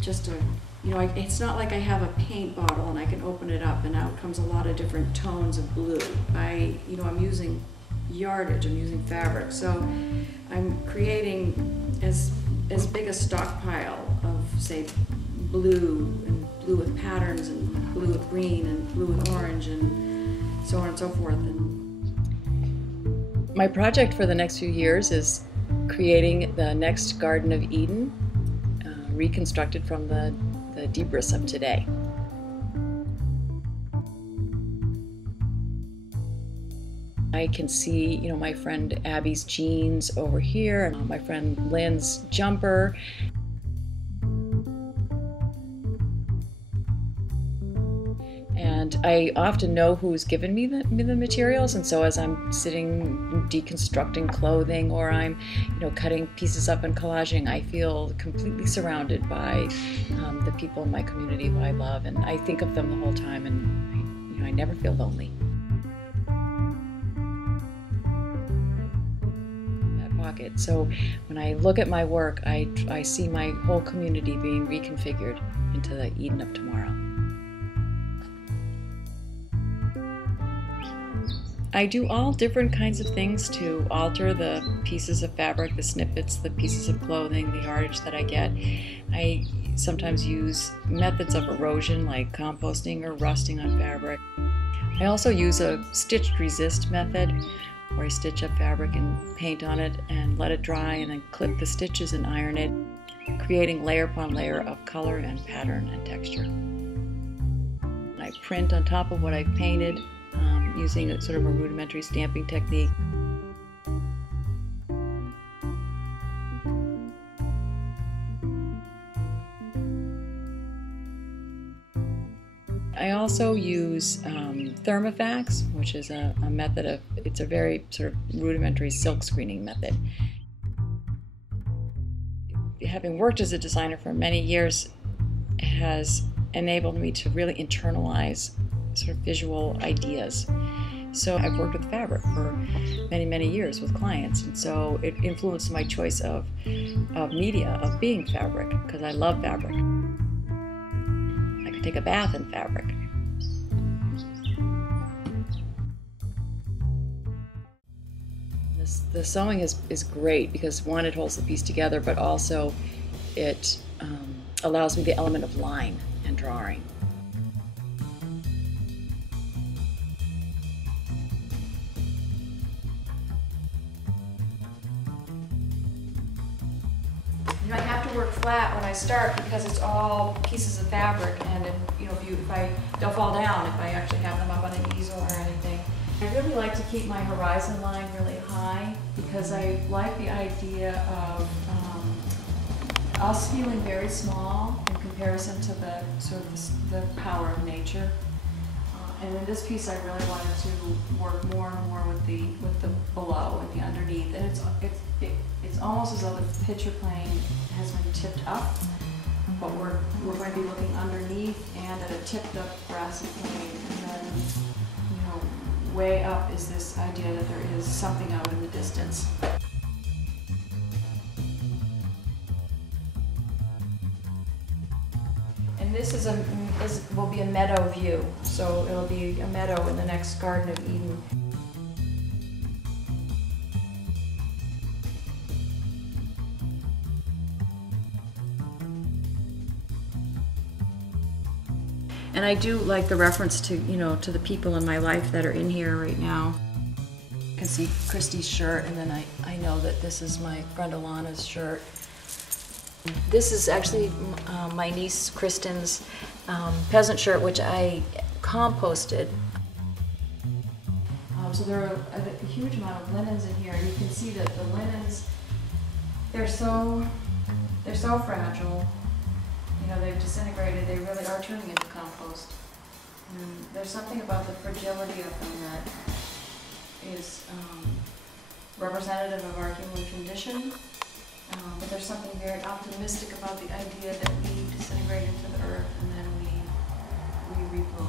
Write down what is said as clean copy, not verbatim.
just a, it's not like I have a paint bottle and I can open it up and out comes a lot of different tones of blue. I'm using yardage, I'm using fabric, so I'm creating as big a stockpile of, say, blue, and blue with patterns, and blue with green, and blue with orange, and so on and so forth. And my project for the next few years is creating the next Garden of Eden, reconstructed from the debris of today. I can see, my friend Abby's jeans over here, and my friend Lynn's jumper. And I often know who's given me the materials, and so as I'm sitting deconstructing clothing, or I'm cutting pieces up and collaging, I feel completely surrounded by the people in my community who I love, and I think of them the whole time, and I never feel lonely. That pocket. So when I look at my work, I see my whole community being reconfigured into the Eden of tomorrow. I do all different kinds of things to alter the pieces of fabric, the snippets, the pieces of clothing, the yardage that I get. I sometimes use methods of erosion like composting or rusting on fabric. I also use a stitched resist method where I stitch up fabric and paint on it and let it dry, and then clip the stitches and iron it, creating layer upon layer of color and pattern and texture. I print on top of what I've painted, using a sort of a rudimentary stamping technique. I also use thermofax, which is a method of, it's a very sort of rudimentary silk screening method. Having worked as a designer for many years has enabled me to really internalize sort of visual ideas. So I've worked with fabric for many, many years with clients, and so it influenced my choice of media, of being fabric, because I love fabric. I could take a bath in fabric. The sewing is great because, one, it holds the piece together, but also it allows me the element of line and drawing. I have to work flat when I start because it's all pieces of fabric, and they'll fall down if I actually have them up on an easel or anything. I really like to keep my horizon line really high because I like the idea of us feeling very small in comparison to the sort of the power of nature. And in this piece, I really wanted to work more and more with the below and the underneath, and it's almost as though the picture plane has been tipped up, but we're going to be looking underneath and at a tipped up grassy plane, and then way up is this idea that there is something out in the distance. And this will be a meadow view, so it'll be a meadow in the next Garden of Eden. And I do like the reference to, to the people in my life that are in here right now. You can see Christy's shirt, and then I know that this is my friend Alana's shirt. This is actually my niece Kristen's peasant shirt, which I composted. So there are a huge amount of linens in here, and you can see that the linens, they're so fragile. They've disintegrated. They really are turning into compost. And there's something about the fragility of them that is representative of our human condition. But there's something very optimistic about the idea that we disintegrate into the earth and then we regrow.